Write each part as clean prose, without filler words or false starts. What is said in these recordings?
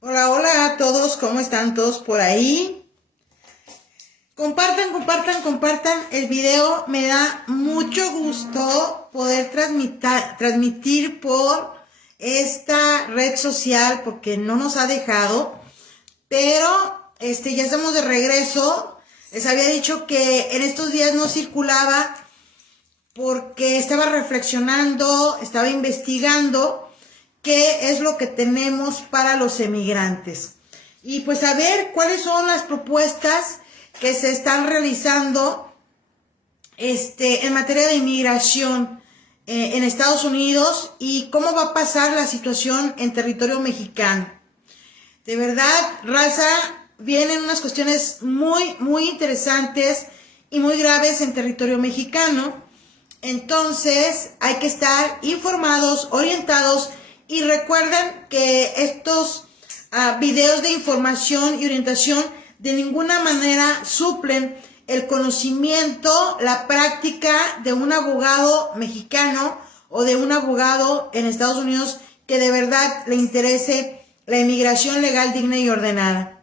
Hola, hola a todos, ¿cómo están todos por ahí? Compartan el video. Me da mucho gusto poder transmitir por esta red social porque no nos ha dejado, pero ya estamos de regreso. Les había dicho que en estos días no circulaba porque estaba reflexionando, estaba investigando qué es lo que tenemos para los emigrantes. Y pues a ver cuáles son las propuestas que se están realizando en materia de inmigración en Estados Unidos y cómo va a pasar la situación en territorio mexicano. De verdad, raza, vienen unas cuestiones muy interesantes y muy graves en territorio mexicano. Entonces hay que estar informados, orientados, y recuerden que estos videos de información y orientación de ninguna manera suplen el conocimiento, la práctica de un abogado mexicano o de un abogado en Estados Unidos que de verdad le interese la inmigración legal, digna y ordenada.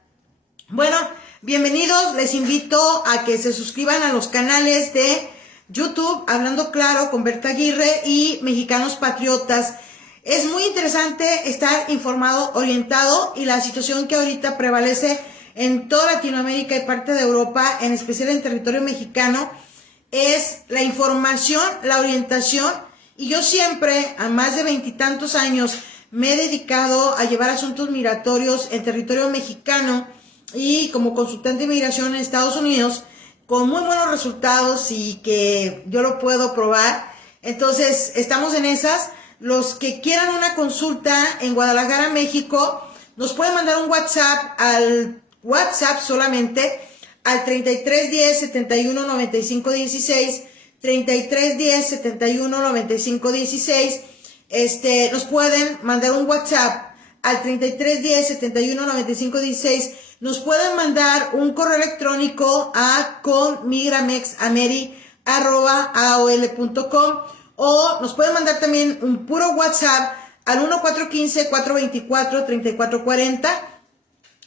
Bueno, bienvenidos, les invito a que se suscriban a los canales de YouTube, Hablando Claro con Berta Aguirre y Mexicanos Patriotas. Es muy interesante estar informado, orientado, y la situación que ahorita prevalece en toda Latinoamérica y parte de Europa, en especial en territorio mexicano, es la información, la orientación, y yo siempre, a más de 20 y tantos años, me he dedicado a llevar asuntos migratorios en territorio mexicano y como consultante de migración en Estados Unidos, con muy buenos resultados y que yo lo puedo probar. Entonces, estamos en esas. Los que quieran una consulta en Guadalajara, México, nos pueden mandar un WhatsApp al WhatsApp solamente al 3310 71 95 16, 3310 71 95 16. Nos pueden mandar un WhatsApp al 3310 71 95 16. Nos pueden mandar un correo electrónico a conmigramexameri@aol.com, o nos pueden mandar también un puro WhatsApp al 1415-424-3440.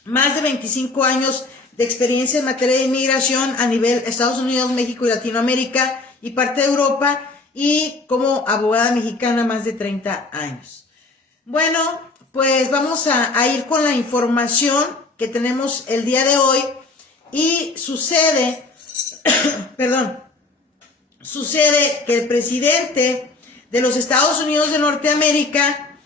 Más de 25 años de experiencia en materia de inmigración a nivel Estados Unidos, México y Latinoamérica y parte de Europa, y como abogada mexicana más de 30 años. Bueno, pues vamos a ir con la información que tenemos el día de hoy. Y sucede que el presidente de los Estados Unidos de Norteamérica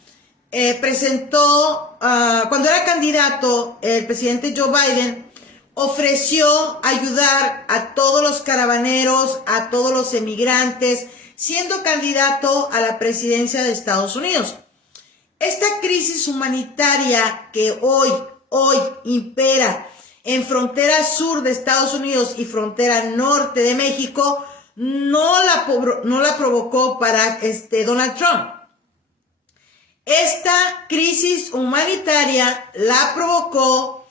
presentó, cuando era candidato, el presidente Joe Biden ofreció ayudar a todos los caravaneros, a todos los emigrantes, siendo candidato a la presidencia de Estados Unidos. Esta crisis humanitaria que hoy impera en frontera sur de Estados Unidos y frontera norte de México no la provocó para Donald Trump. Esta crisis humanitaria la provocó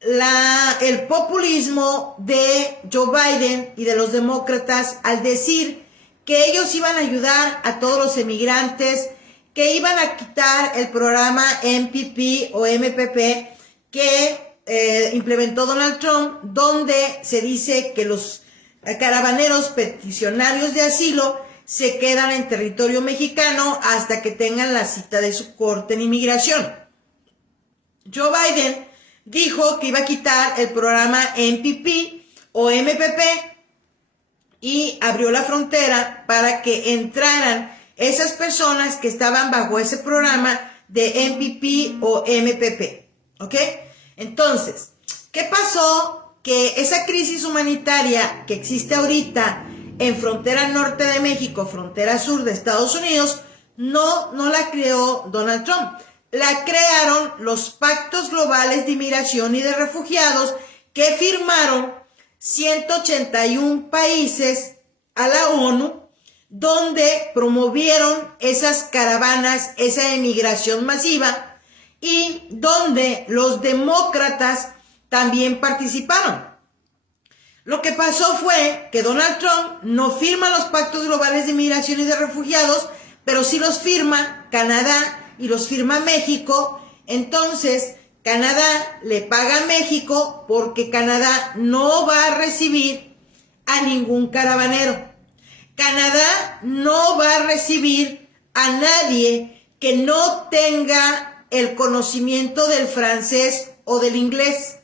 el populismo de Joe Biden y de los demócratas al decir que ellos iban a ayudar a todos los emigrantes, que iban a quitar el programa MPP o MPP que implementó Donald Trump, donde se dice que los caravaneros peticionarios de asilo se quedan en territorio mexicano hasta que tengan la cita de su corte en inmigración. Joe Biden dijo que iba a quitar el programa MPP o MPP y abrió la frontera para que entraran esas personas que estaban bajo ese programa de MPP o MPP, ¿ok? Entonces, ¿qué pasó? Que esa crisis humanitaria que existe ahorita en frontera norte de México, frontera sur de Estados Unidos, no la creó Donald Trump. La crearon los pactos globales de inmigración y de refugiados que firmaron 181 países a la ONU, donde promovieron esas caravanas, esa emigración masiva, y donde los demócratas también participaron. Lo que pasó fue que Donald Trump no firma los pactos globales de inmigración y de refugiados, pero sí los firma Canadá y los firma México. Entonces, Canadá le paga a México porque Canadá no va a recibir a ningún caravanero. Canadá no va a recibir a nadie que no tenga el conocimiento del francés o del inglés.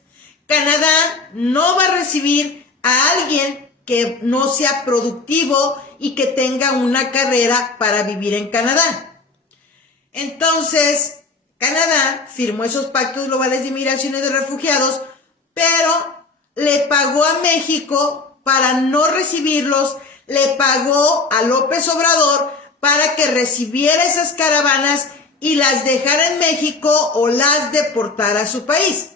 Canadá no va a recibir a alguien que no sea productivo y que tenga una carrera para vivir en Canadá. Entonces, Canadá firmó esos pactos globales de inmigración y de refugiados, pero le pagó a México para no recibirlos, le pagó a López Obrador para que recibiera esas caravanas y las dejara en México o las deportara a su país.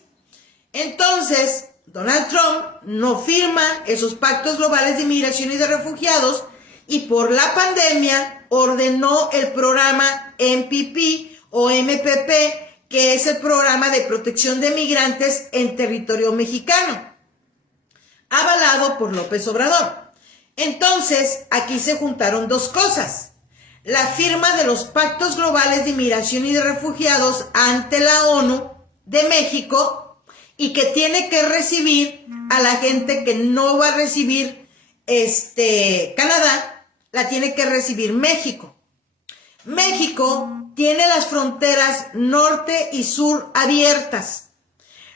Entonces, Donald Trump no firma esos pactos globales de inmigración y de refugiados y por la pandemia ordenó el programa MPP o MPP, que es el programa de protección de migrantes en territorio mexicano, avalado por López Obrador. Entonces, aquí se juntaron dos cosas: la firma de los pactos globales de inmigración y de refugiados ante la ONU de México, y que tiene que recibir a la gente que no va a recibir Canadá, la tiene que recibir México. México tiene las fronteras norte y sur abiertas.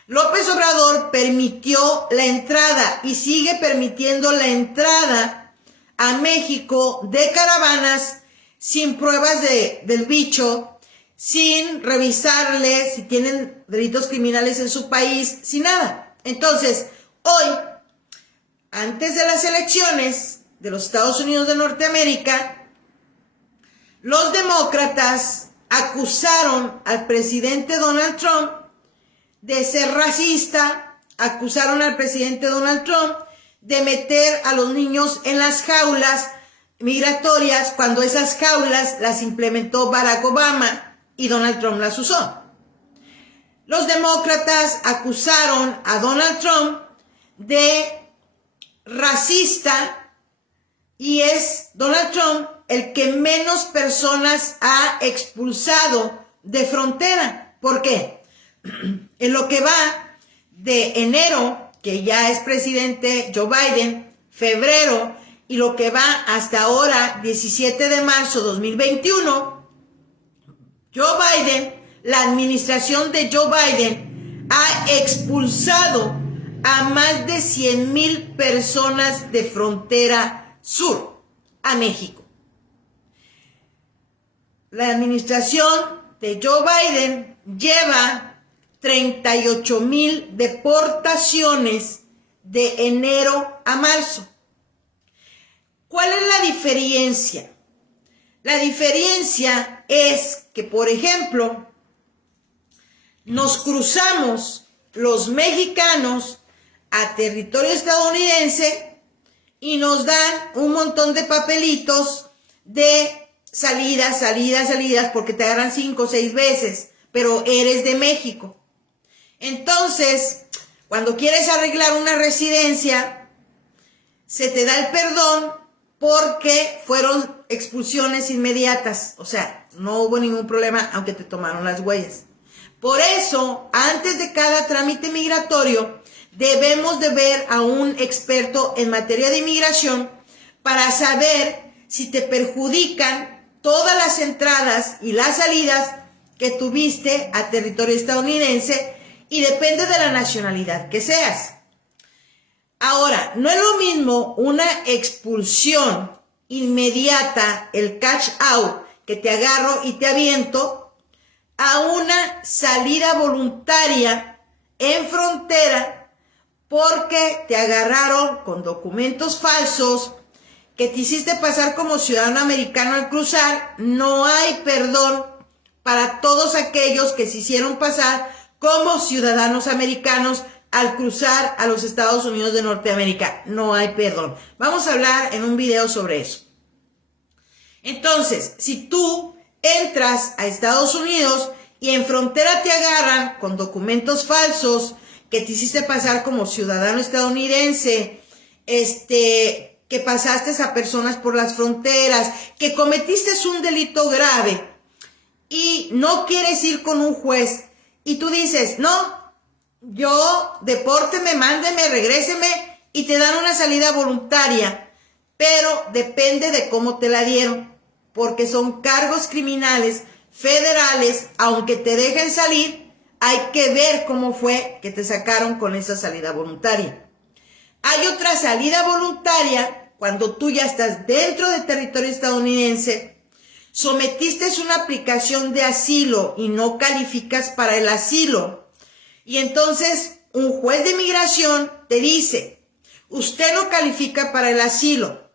López Obrador permitió la entrada y sigue permitiendo la entrada a México de caravanas sin pruebas del bicho, sin revisarles si tienen delitos criminales en su país, sin nada. Entonces, hoy, antes de las elecciones de los Estados Unidos de Norteamérica, los demócratas acusaron al presidente Donald Trump de ser racista, acusaron al presidente Donald Trump de meter a los niños en las jaulas migratorias cuando esas jaulas las implementó Barack Obama y Donald Trump las usó. Los demócratas acusaron a Donald Trump de racista y es Donald Trump el que menos personas ha expulsado de frontera. ¿Por qué? En lo que va de enero, que ya es presidente Joe Biden, febrero, y lo que va hasta ahora, 17 de marzo de 2021, Joe Biden, la administración de Joe Biden, ha expulsado a más de 100,000 personas de frontera sur a México. La administración de Joe Biden lleva 38,000 deportaciones de enero a marzo. ¿Cuál es la diferencia? La diferencia es que, por ejemplo, nos cruzamos los mexicanos a territorio estadounidense y nos dan un montón de papelitos de salidas, porque te agarran 5 o 6 veces, pero eres de México. Entonces, cuando quieres arreglar una residencia, se te da el perdón porque fueron expulsiones inmediatas, o sea, no hubo ningún problema aunque te tomaron las huellas. Por eso, antes de cada trámite migratorio, debemos de ver a un experto en materia de inmigración para saber si te perjudican todas las entradas y las salidas que tuviste a territorio estadounidense, y depende de la nacionalidad que seas. Ahora, no es lo mismo una expulsión inmediata, el catch out, que te agarro y te aviento, a una salida voluntaria en frontera porque te agarraron con documentos falsos, que te hiciste pasar como ciudadano americano al cruzar. No hay perdón para todos aquellos que se hicieron pasar como ciudadanos americanos al cruzar a los Estados Unidos de Norteamérica. No hay perdón. Vamos a hablar en un video sobre eso. Entonces, si tú entras a Estados Unidos y en frontera te agarran con documentos falsos, que te hiciste pasar como ciudadano estadounidense, que pasaste a personas por las fronteras, que cometiste un delito grave y no quieres ir con un juez y tú dices, no, yo depórteme, mándeme, regréseme, y te dan una salida voluntaria, pero depende de cómo te la dieron, porque son cargos criminales federales. Aunque te dejen salir, hay que ver cómo fue que te sacaron con esa salida voluntaria. Hay otra salida voluntaria cuando tú ya estás dentro del territorio estadounidense, sometiste una aplicación de asilo y no calificas para el asilo. Y entonces un juez de migración te dice, usted no califica para el asilo,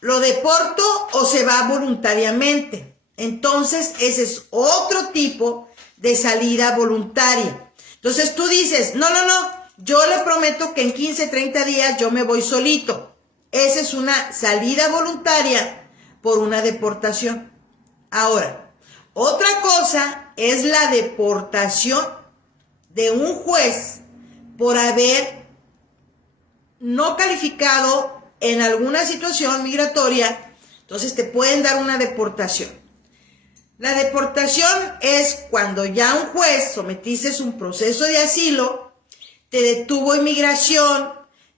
¿lo deporto o se va voluntariamente? Entonces ese es otro tipo de salida voluntaria. Entonces tú dices, no, yo le prometo que en 15, 30 días yo me voy solito. Esa es una salida voluntaria por una deportación. Ahora, otra cosa es la deportación de un juez por haber no calificado en alguna situación migratoria. Entonces te pueden dar una deportación. La deportación es cuando ya un juez sometiste un proceso de asilo, te detuvo inmigración,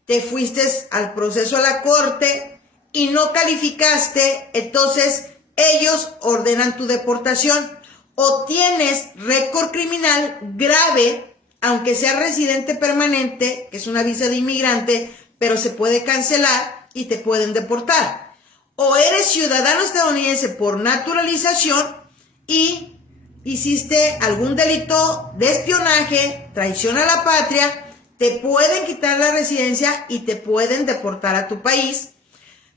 te fuiste al proceso a la corte y no calificaste, entonces ellos ordenan tu deportación. O tienes récord criminal grave, aunque sea residente permanente, que es una visa de inmigrante, pero se puede cancelar y te pueden deportar. O eres ciudadano estadounidense por naturalización y hiciste algún delito de espionaje, traición a la patria, te pueden quitar la residencia y te pueden deportar a tu país.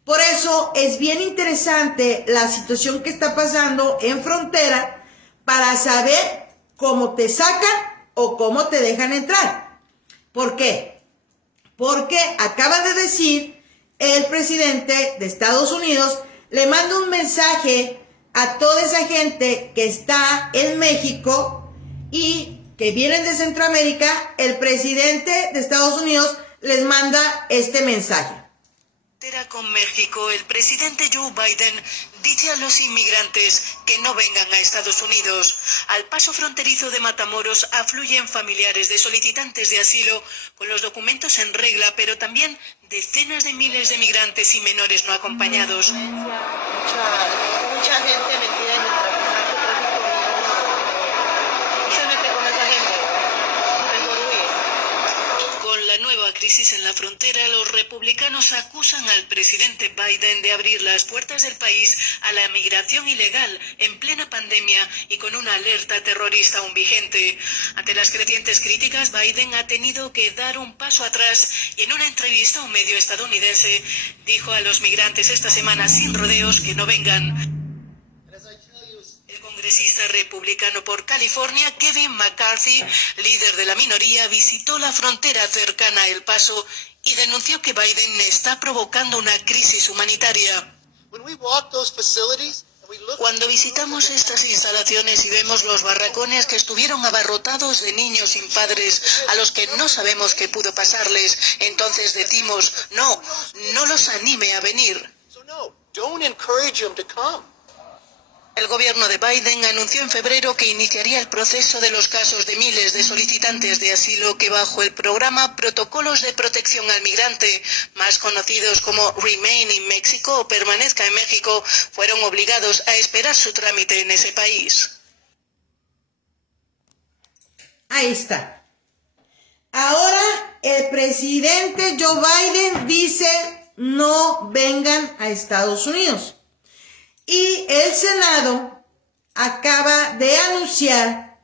Por eso es bien interesante la situación que está pasando en frontera para saber cómo te sacan o cómo te dejan entrar. ¿Por qué? Porque acaba de decir el presidente de Estados Unidos, le manda un mensaje a toda esa gente que está en México y que vienen de Centroamérica. El presidente de Estados Unidos les manda este mensaje. Con México, el presidente Joe Biden dice a los inmigrantes que no vengan a Estados Unidos. Al paso fronterizo de Matamoros afluyen familiares de solicitantes de asilo con los documentos en regla, pero también decenas de miles de migrantes y menores no acompañados. Mucha gente metida en el narcotráfico y se mete con esa gente. Mejor huye. Con la nueva crisis en la frontera, los republicanos acusan al presidente Biden de abrir las puertas del país a la migración ilegal en plena pandemia y con una alerta terrorista aún vigente. Ante las crecientes críticas, Biden ha tenido que dar un paso atrás y en una entrevista a un medio estadounidense dijo a los migrantes esta semana sin rodeos que no vengan. El congresista republicano por California, Kevin McCarthy, líder de la minoría, visitó la frontera cercana a El Paso y denunció que Biden está provocando una crisis humanitaria. Cuando visitamos estas instalaciones y vemos los barracones que estuvieron abarrotados de niños sin padres, a los que no sabemos qué pudo pasarles, entonces decimos, no los anime a venir. El gobierno de Biden anunció en febrero que iniciaría el proceso de los casos de miles de solicitantes de asilo que bajo el programa Protocolos de Protección al Migrante, más conocidos como Remain in Mexico o Permanezca en México, fueron obligados a esperar su trámite en ese país. Ahí está. Ahora el presidente Joe Biden dice, no vengan a Estados Unidos. Y el Senado acaba de anunciar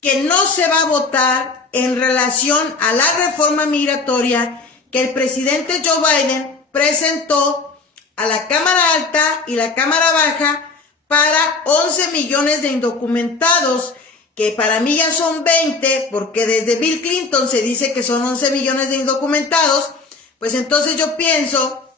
que no se va a votar en relación a la reforma migratoria que el presidente Joe Biden presentó a la Cámara Alta y la Cámara Baja para 11 millones de indocumentados, que para mí ya son 20, porque desde Bill Clinton se dice que son 11 millones de indocumentados. Pues entonces yo pienso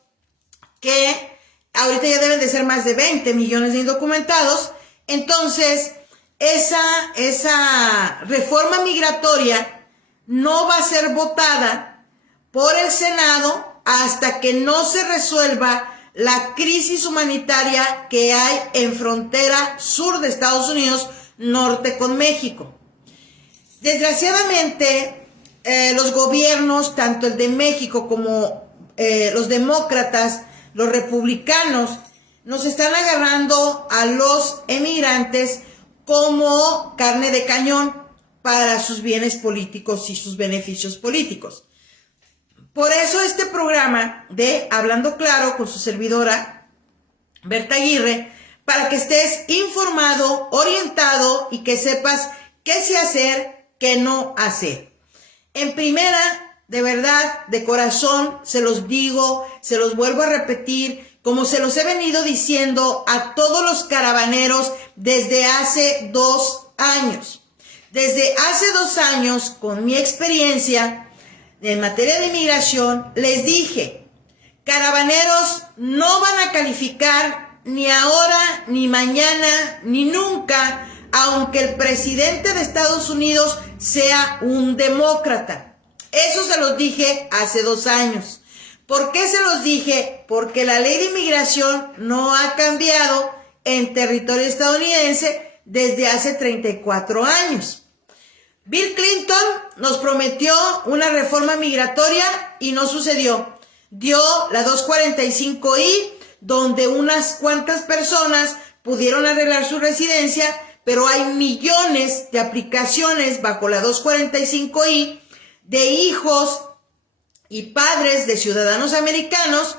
que ahorita ya deben de ser más de 20 millones de indocumentados. Entonces, esa reforma migratoria no va a ser votada por el Senado hasta que no se resuelva la crisis humanitaria que hay en frontera sur de Estados Unidos, norte con México. Desgraciadamente, los gobiernos, tanto el de México como los demócratas, los republicanos, nos están agarrando a los emigrantes como carne de cañón para sus bienes políticos y sus beneficios políticos. Por eso este programa de Hablando Claro con su servidora Berta Aguirre, para que estés informado, orientado y que sepas qué sí hacer, qué no hacer. En primera, de verdad, de corazón, se los digo, se los vuelvo a repetir, como se los he venido diciendo a todos los caravaneros desde hace 2 años. Desde hace 2 años, con mi experiencia en materia de inmigración, les dije, caravaneros no van a calificar ni ahora, ni mañana, ni nunca, aunque el presidente de Estados Unidos sea un demócrata. Eso se los dije hace 2 años. ¿Por qué se los dije? Porque la ley de inmigración no ha cambiado en territorio estadounidense desde hace 34 años. Bill Clinton nos prometió una reforma migratoria y no sucedió. Dio la 245I, donde unas cuantas personas pudieron arreglar su residencia, pero hay millones de aplicaciones bajo la 245I de hijos y padres de ciudadanos americanos,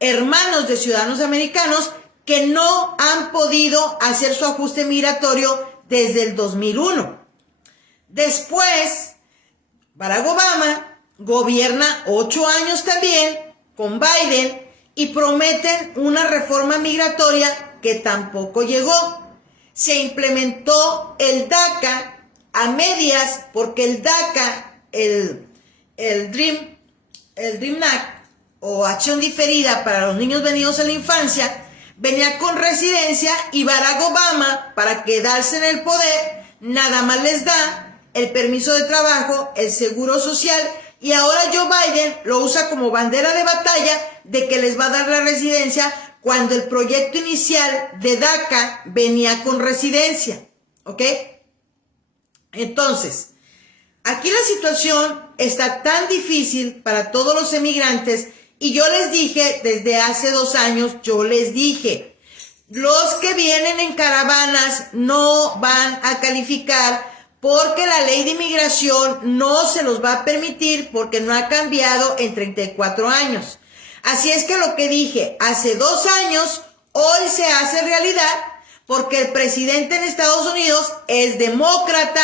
hermanos de ciudadanos americanos, que no han podido hacer su ajuste migratorio desde el 2001. Después, Barack Obama gobierna 8 años también con Biden y prometen una reforma migratoria que tampoco llegó. Se implementó el DACA a medias porque el DACA, el Dream Act o acción diferida para los niños venidos a la infancia, venía con residencia y Barack Obama, para quedarse en el poder, nada más les da el permiso de trabajo, el seguro social, y ahora Joe Biden lo usa como bandera de batalla de que les va a dar la residencia cuando el proyecto inicial de DACA venía con residencia, ¿ok? Entonces, aquí la situación está tan difícil para todos los emigrantes y yo les dije desde hace 2 años, yo les dije, los que vienen en caravanas no van a calificar porque la ley de inmigración no se los va a permitir porque no ha cambiado en 34 años. Así es que lo que dije hace 2 años, hoy se hace realidad porque el presidente en Estados Unidos es demócrata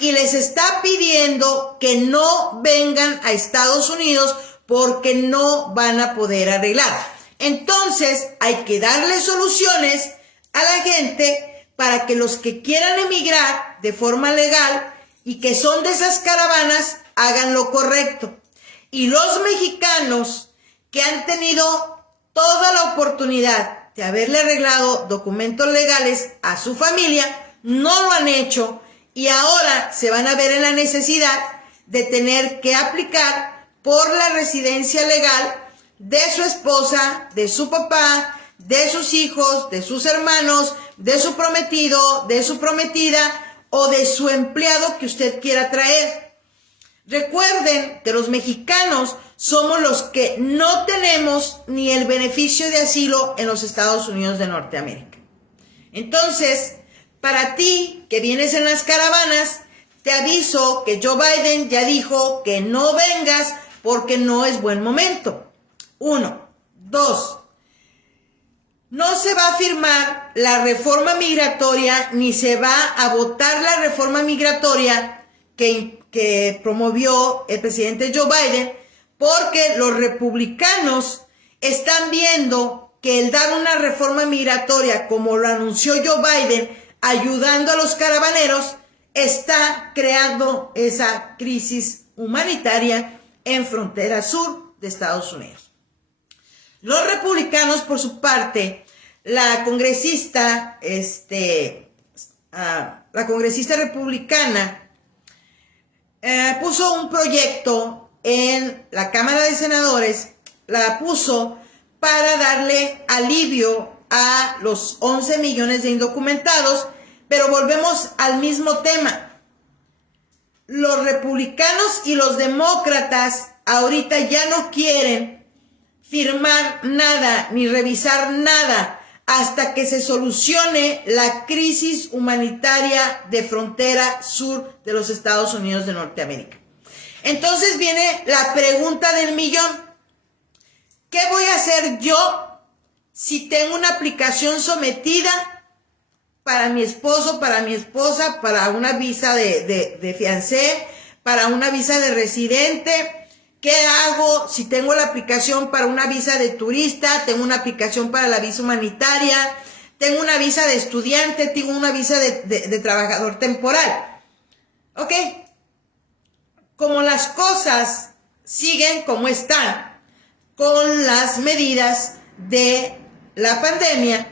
y les está pidiendo que no vengan a Estados Unidos porque no van a poder arreglar. Entonces hay que darle soluciones a la gente para que los que quieran emigrar de forma legal y que son de esas caravanas hagan lo correcto. Y los mexicanos que han tenido toda la oportunidad de haberle arreglado documentos legales a su familia, no lo han hecho y ahora se van a ver en la necesidad de tener que aplicar por la residencia legal de su esposa, de su papá, de sus hijos, de sus hermanos, de su prometido, de su prometida o de su empleado que usted quiera traer. Recuerden que los mexicanos somos los que no tenemos ni el beneficio de asilo en los Estados Unidos de Norteamérica. Entonces, para ti que vienes en las caravanas, te aviso que Joe Biden ya dijo que no vengas porque no es buen momento. 1. 2. No se va a firmar la reforma migratoria ni se va a votar la reforma migratoria que promovió el presidente Joe Biden porque los republicanos están viendo que el dar una reforma migratoria como lo anunció Joe Biden ayudando a los caravaneros está creando esa crisis humanitaria en frontera sur de Estados Unidos. Los republicanos, por su parte, la congresista republicana puso un proyecto en la Cámara de Senadores, la puso para darle alivio a los 11 millones de indocumentados, pero volvemos al mismo tema. los republicanos y los demócratas ahorita ya no quieren firmar nada ni revisar nada hasta que se solucione la crisis humanitaria de frontera sur de los Estados Unidos de Norteamérica. Entonces viene la pregunta del millón. ¿Qué voy a hacer yo si tengo una aplicación sometida para mi esposo, para mi esposa, para una visa de fiancé, para una visa de residente? ¿Qué hago si tengo la aplicación para una visa de turista, tengo una aplicación para la visa humanitaria, tengo una visa de estudiante, tengo una visa de trabajador temporal? ¿Ok? Como las cosas siguen como están, con las medidas de la pandemia,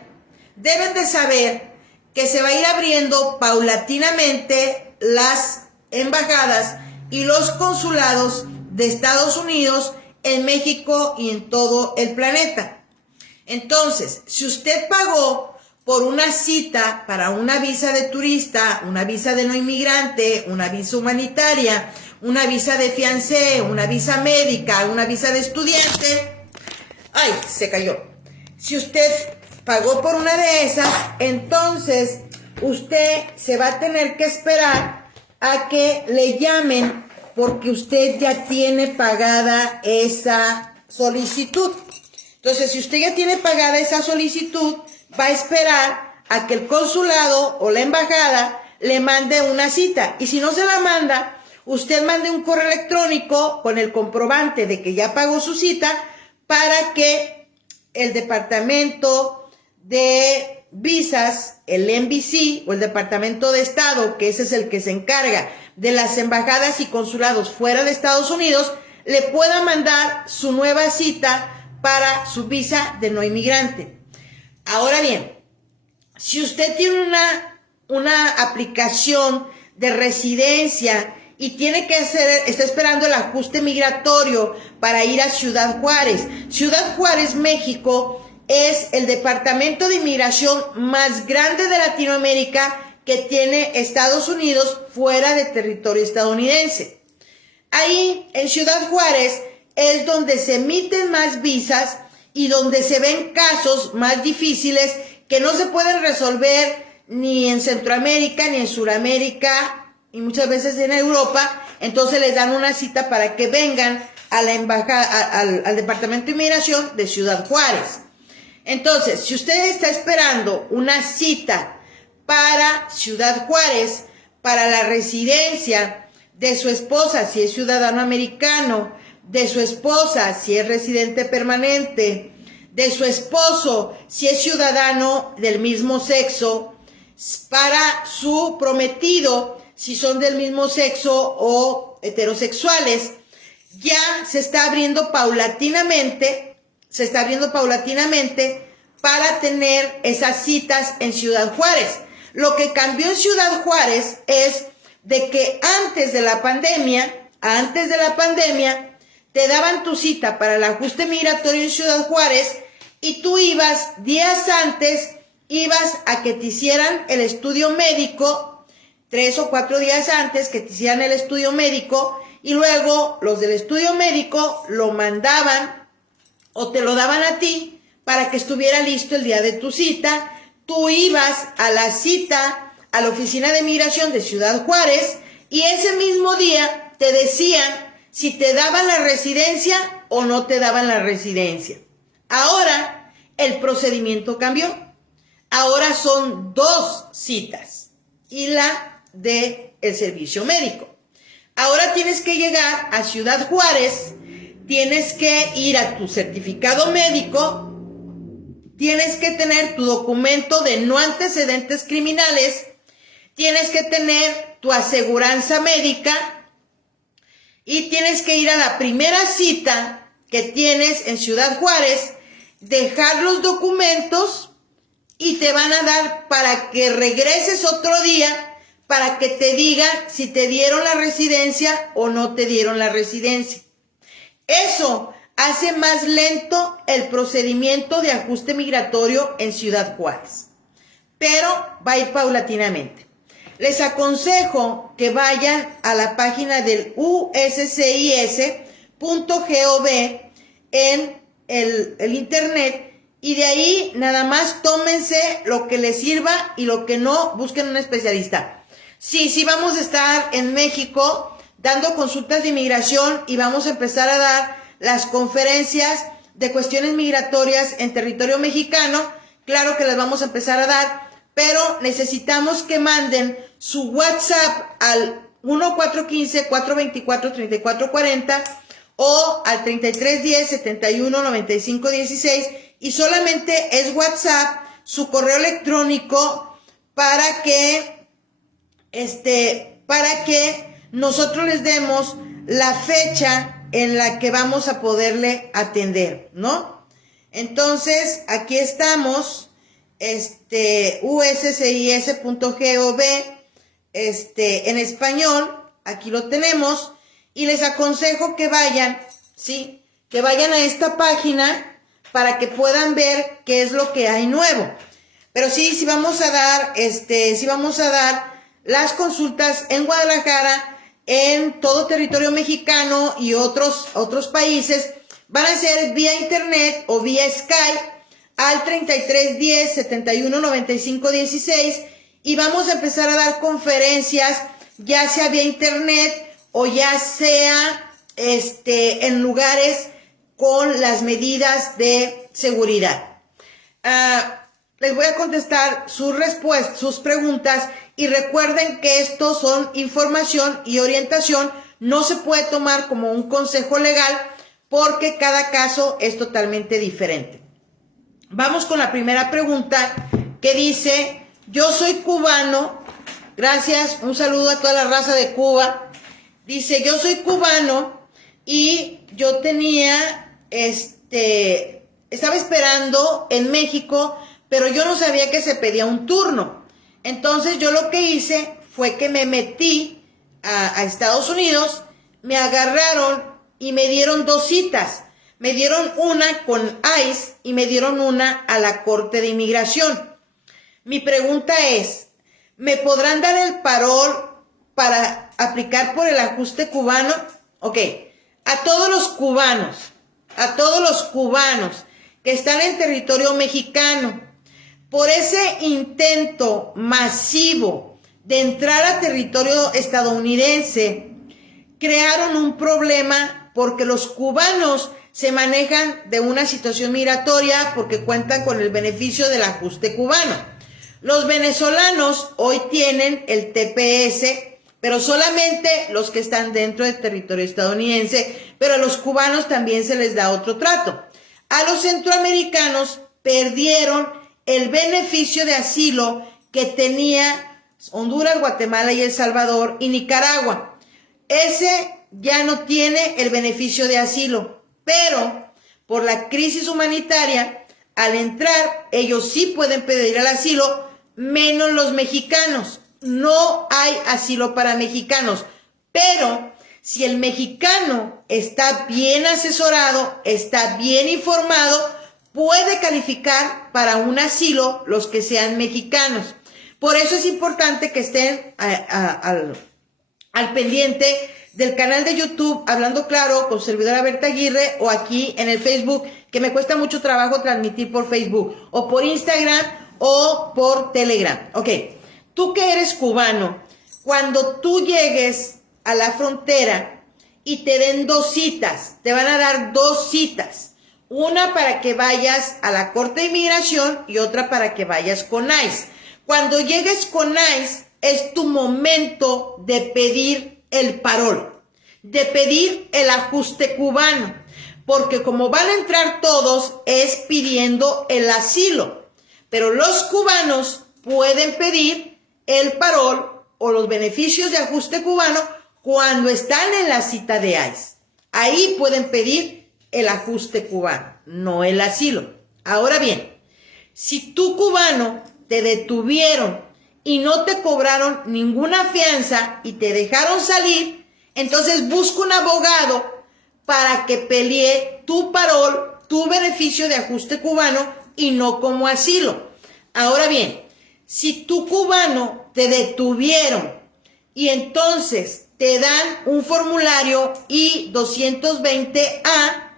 deben de saber que se va a ir abriendo paulatinamente las embajadas y los consulados de Estados Unidos en México y en todo el planeta. Entonces, si usted pagó por una cita para una visa de turista, una visa de no inmigrante, una visa humanitaria, una visa de fiancé, una visa médica, una visa de estudiante, ¡ay! Se cayó. Si usted pagó por una de esas, entonces usted se va a tener que esperar a que le llamen porque usted ya tiene pagada esa solicitud. Entonces, si usted ya tiene pagada esa solicitud, va a esperar a que el consulado o la embajada le mande una cita. Y si no se la manda, usted mande un correo electrónico con el comprobante de que ya pagó su cita para que el departamento de visas, el NBC o el Departamento de Estado, que ese es el que se encarga de las embajadas y consulados fuera de Estados Unidos, le pueda mandar su nueva cita para su visa de no inmigrante. Ahora bien, si usted tiene una aplicación de residencia y tiene que está esperando el ajuste migratorio para ir a Ciudad Juárez. Ciudad Juárez, México, es el departamento de inmigración más grande de Latinoamérica que tiene Estados Unidos fuera de territorio estadounidense. Ahí, en Ciudad Juárez, es donde se emiten más visas y donde se ven casos más difíciles que no se pueden resolver ni en Centroamérica ni en Sudamérica y muchas veces en Europa. Entonces les dan una cita para que vengan a la embajada, al Departamento de Inmigración de Ciudad Juárez. Entonces, si usted está esperando una cita para Ciudad Juárez, para la residencia de su esposa, si es ciudadano americano, de su esposa, si es residente permanente, de su esposo, si es ciudadano del mismo sexo, para su prometido, si son del mismo sexo o heterosexuales, ya se está abriendo paulatinamente para tener esas citas en Ciudad Juárez. Lo que cambió en Ciudad Juárez es de que antes de la pandemia, te daban tu cita para el ajuste migratorio en Ciudad Juárez y tú ibas días antes, ibas a que te hicieran el estudio médico, 3 o 4 días antes que te hicieran el estudio médico, y luego los del estudio médico lo mandaban o te lo daban a ti para que estuviera listo el día de tu cita. Tú ibas a la cita a la oficina de migración de Ciudad Juárez y ese mismo día te decían si te daban la residencia o no te daban la residencia. Ahora el procedimiento cambió. Ahora son 2 citas y la de el servicio médico. Ahora tienes que llegar a Ciudad Juárez, tienes que ir a tu certificado médico, tienes que tener tu documento de no antecedentes criminales, tienes que tener tu aseguranza médica y tienes que ir a la primera cita que tienes en Ciudad Juárez, dejar los documentos y te van a dar para que regreses otro día para que te digan si te dieron la residencia o no te dieron la residencia. Eso hace más lento el procedimiento de ajuste migratorio en Ciudad Juárez, pero va a ir paulatinamente. Les aconsejo que vayan a la página del uscis.gov en el internet, y de ahí nada más tómense lo que les sirva y lo que no, busquen un especialista. Sí, vamos a estar en México dando consultas de inmigración y vamos a empezar a dar las conferencias de cuestiones migratorias en territorio mexicano. Claro que las vamos a empezar a dar, pero necesitamos que manden su WhatsApp al 1-415-424-3440 o al 3310-719516, y solamente es WhatsApp, su correo electrónico, para que nosotros les demos la fecha en la que vamos a poderle atender, ¿no? Entonces, aquí estamos, uscis.gov, en español, aquí lo tenemos, y les aconsejo que vayan, ¿sí? Que vayan a esta página para que puedan ver qué es lo que hay nuevo. Pero sí vamos a dar, las consultas en Guadalajara, en todo territorio mexicano y otros países. Van a ser vía internet o vía Skype al 3310-719516, y vamos a empezar a dar conferencias, ya sea vía internet o ya sea en lugares con las medidas de seguridad. Les voy a contestar sus preguntas, y recuerden que esto son información y orientación, no se puede tomar como un consejo legal porque cada caso es totalmente diferente. Vamos con la primera pregunta, que dice: yo soy cubano. Gracias, un saludo a toda la raza de Cuba. Dice: yo soy cubano y yo tenía, estaba esperando en México, pero yo no sabía que se pedía un turno. Entonces yo lo que hice fue que me metí a Estados Unidos, me agarraron y me dieron 2 citas. Me dieron una con ICE y me dieron una a la Corte de Inmigración. Mi pregunta es: ¿me podrán dar el parol para aplicar por el ajuste cubano? Ok, a todos los cubanos que están en territorio mexicano, por ese intento masivo de entrar a territorio estadounidense, crearon un problema, porque los cubanos se manejan de una situación migratoria porque cuentan con el beneficio del ajuste cubano. Los venezolanos hoy tienen el TPS, pero solamente los que están dentro del territorio estadounidense, pero a los cubanos también se les da otro trato. A los centroamericanos perdieron el beneficio de asilo que tenía Honduras, Guatemala y El Salvador y Nicaragua. Ese ya no tiene el beneficio de asilo, pero por la crisis humanitaria, al entrar, ellos sí pueden pedir el asilo, menos los mexicanos. No hay asilo para mexicanos, pero si el mexicano está bien asesorado, está bien informado, puede calificar para un asilo los que sean mexicanos. Por eso es importante que estén al pendiente del canal de YouTube Hablando Claro con servidora Berta Aguirre, o aquí en el Facebook, que me cuesta mucho trabajo transmitir por Facebook, o por Instagram o por Telegram. Ok, tú que eres cubano, cuando tú llegues a la frontera y te den 2 citas, te van a dar 2 citas. Una para que vayas a la Corte de Inmigración y otra para que vayas con ICE. Cuando llegues con ICE, es tu momento de pedir el parol, de pedir el ajuste cubano, porque como van a entrar todos, es pidiendo el asilo. Pero los cubanos pueden pedir el parol o los beneficios de ajuste cubano cuando están en la cita de ICE. Ahí pueden pedir el ajuste cubano, no el asilo. Ahora bien, si tú cubano te detuvieron y no te cobraron ninguna fianza y te dejaron salir, entonces busca un abogado para que pelee tu parol, tu beneficio de ajuste cubano, y no como asilo. Ahora bien, si tú cubano te detuvieron y entonces te dan un formulario I-220A.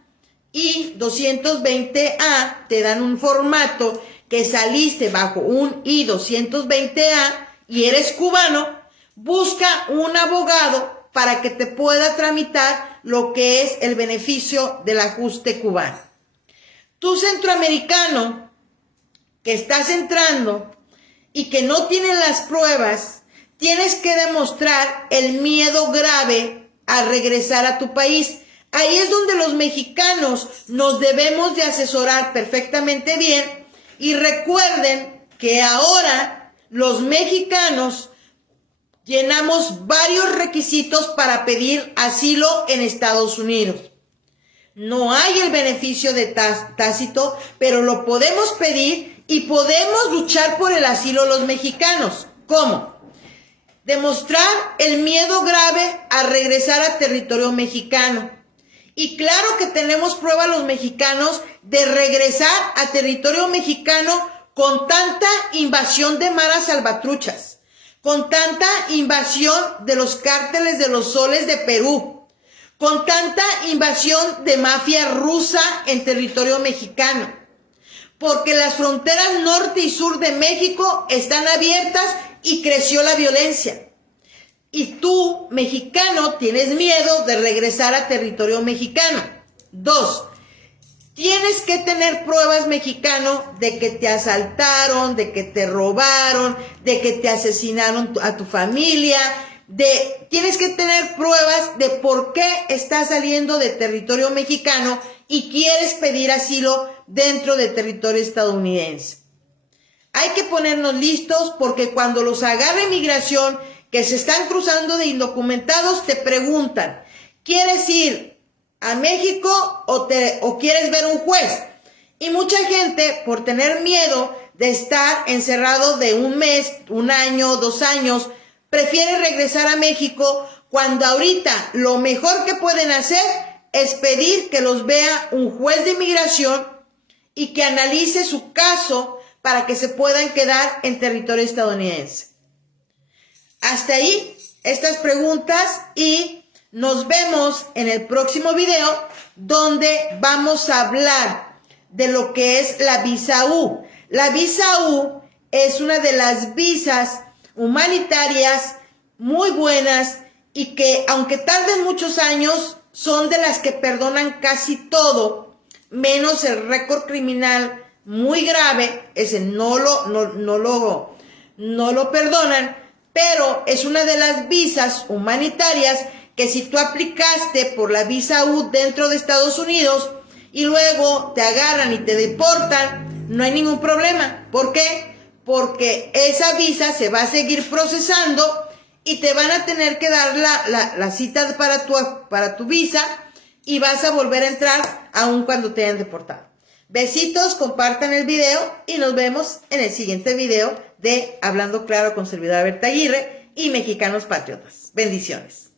I-220A te dan un formato que saliste bajo un I-220A y eres cubano. Busca un abogado para que te pueda tramitar lo que es el beneficio del ajuste cubano. Tú, centroamericano, que estás entrando y que no tienes las pruebas, tienes que demostrar el miedo grave a regresar a tu país. Ahí es donde los mexicanos nos debemos de asesorar perfectamente bien. Y recuerden que ahora los mexicanos llenamos varios requisitos para pedir asilo en Estados Unidos. No hay el beneficio de tácito, pero lo podemos pedir y podemos luchar por el asilo los mexicanos. ¿Cómo? Demostrar el miedo grave a regresar a territorio mexicano. Y claro que tenemos prueba los mexicanos de regresar a territorio mexicano con tanta invasión de maras salvatruchas, con tanta invasión de los cárteles de los soles de Perú, con tanta invasión de mafia rusa en territorio mexicano, porque las fronteras norte y sur de México están abiertas y creció la violencia. Y tú, mexicano, tienes miedo de regresar a territorio mexicano. 2, tienes que tener pruebas, mexicano, de que te asaltaron, de que te robaron, de que te asesinaron a tu familia. Tienes que tener pruebas de por qué estás saliendo de territorio mexicano y quieres pedir asilo dentro de territorio estadounidense. Hay que ponernos listos porque cuando los agarre migración, que se están cruzando de indocumentados, te preguntan, ¿quieres ir a México o quieres ver un juez? Y mucha gente, por tener miedo de estar encerrado de un mes, un año, 2 años, prefiere regresar a México, cuando ahorita lo mejor que pueden hacer es pedir que los vea un juez de inmigración y que analice su caso para que se puedan quedar en territorio estadounidense. Hasta ahí estas preguntas y nos vemos en el próximo video donde vamos a hablar de lo que es la visa U. La visa U es una de las visas humanitarias muy buenas y que aunque tarden muchos años son de las que perdonan casi todo, menos el récord criminal muy grave, ese no lo perdonan. Pero es una de las visas humanitarias que si tú aplicaste por la visa U dentro de Estados Unidos y luego te agarran y te deportan, no hay ningún problema. ¿Por qué? Porque esa visa se va a seguir procesando y te van a tener que dar la cita para tu visa y vas a volver a entrar aun cuando te hayan deportado. Besitos, compartan el video y nos vemos en el siguiente video de Hablando Claro con servidora Berta Aguirre y Mexicanos Patriotas. Bendiciones.